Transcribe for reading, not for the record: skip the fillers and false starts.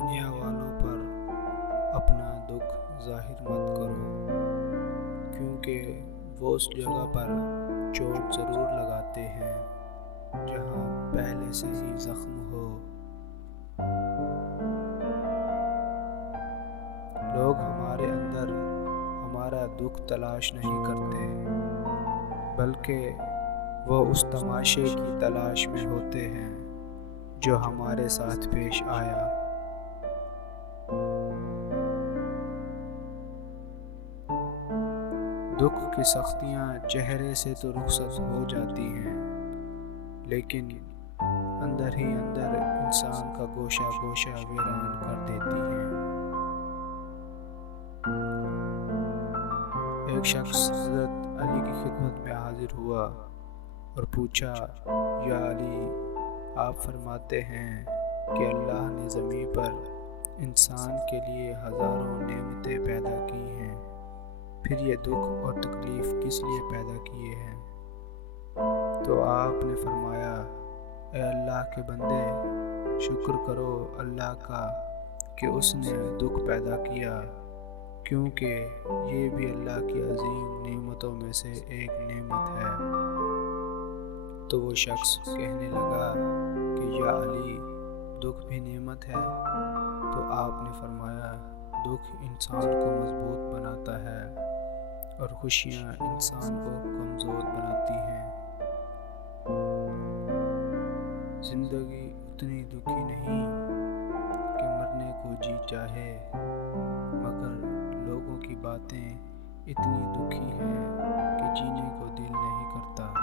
دنیا والوں پر اپنا دکھ ظاہر مت کرو، کیونکہ وہ اس جگہ پر چوٹ ضرور لگاتے ہیں جہاں پہلے سے ہی زخم ہو۔ لوگ ہمارے اندر ہمارا دکھ تلاش نہیں کرتے، بلکہ وہ اس تماشے کی تلاش میں ہوتے ہیں جو ہمارے ساتھ پیش آیا۔ دکھ کی سختیاں چہرے سے تو رخصت ہو جاتی ہیں، لیکن اندر ہی اندر انسان کا گوشہ گوشہ ویران کر دیتی ہیں۔ ایک شخص حضرت علی کی خدمت میں حاضر ہوا اور پوچھا، یا علی، آپ فرماتے ہیں کہ اللہ نے زمین پر انسان کے لیے ہزاروں نعمتیں پیدا کی ہیں، پھر یہ دکھ اور تکلیف کس لیے پیدا کیے ہیں؟ تو آپ نے فرمایا، اے اللہ کے بندے، شکر کرو اللہ کا کہ اس نے دکھ پیدا کیا، کیونکہ یہ بھی اللہ کی عظیم نعمتوں میں سے ایک نعمت ہے۔ تو وہ شخص کہنے لگا کہ یا علی، دکھ بھی نعمت ہے؟ تو آپ نے فرمایا، دکھ انسان کو مضبوط بناتا ہے اور خوشیاں انسان کو کمزور بناتی ہیں۔ زندگی اتنی دکھی نہیں کہ مرنے کو جی چاہے، مگر لوگوں کی باتیں اتنی دکھی ہیں کہ جینے کو دل نہیں کرتا۔